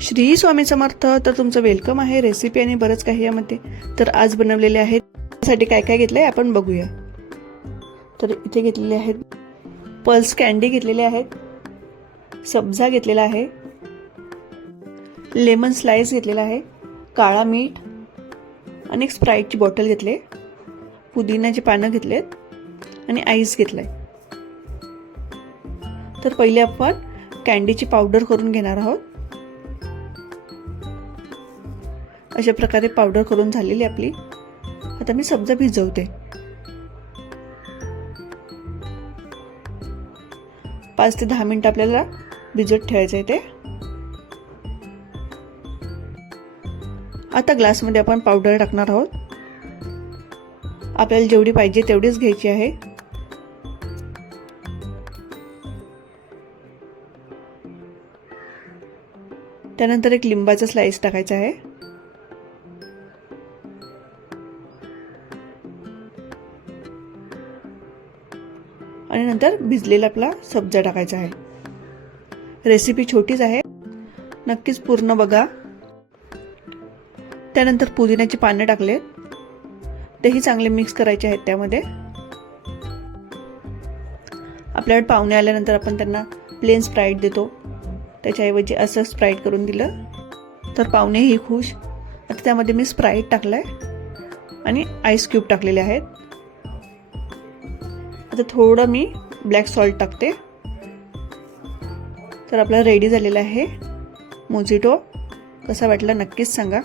श्री स्वामी समर्थ. तर तुमचं वेलकम आहे. रेसिपी आणि बरंच काही यामध्ये. तर आज बनवलेले आहेत. त्यासाठी काय काय घेतलंय आपण बघूया. तर इथे घेतलेले आहेत पल्स कॅन्डी घेतलेले आहेत, सब्जा घेतलेला आहे, लेमन स्लाइस घेतलेला आहे, काळा मीठ आणि एक स्प्राइटची बॉटल घेतली, पुदिन्याची पानं घेतलेत आणि आईस घेतलाय. तर पहिले आपण कॅन्डीची पावडर करून घेणार आहोत. अशा प्रकारे पावडर करून झालेली आपली. आता मी सब्जा भिजवते. 5 ते 10 मिनिट आपल्याला भिजत ठेवायचं आहे ते. आता ग्लासमध्ये आपण पावडर टाकणार आहोत. आपल्याला जेवढी पाहिजे तेवढीच घ्यायची आहे. त्यानंतर एक लिंबाचा स्लाइस टाकायचा आहे. आणि नंतर भिजलेला आपला सब्जा टाकायचा आहे. रेसिपी छोटीच आहे, नक्कीच पूर्ण बघा. त्यानंतर पुदिन्याची पानं टाकलेत, तेही चांगले मिक्स करायचे आहेत. त्यामध्ये आपल्याकडे पाहुणे आल्यानंतर आपण त्यांना प्लेन स्प्राइट देतो, त्याच्याऐवजी असं स्प्राइट करून दिलं तर पाहुणेही खुश. आता त्यामध्ये मी स्प्राइट टाकलाय आणि आईस क्यूब टाकलेले आहेत. आता थोडं मी ब्लॅक सॉल्ट टाकते. तर आपला रेडी झालेला आहे मोजिटो. कसा वाटला नक्कीच सांगा.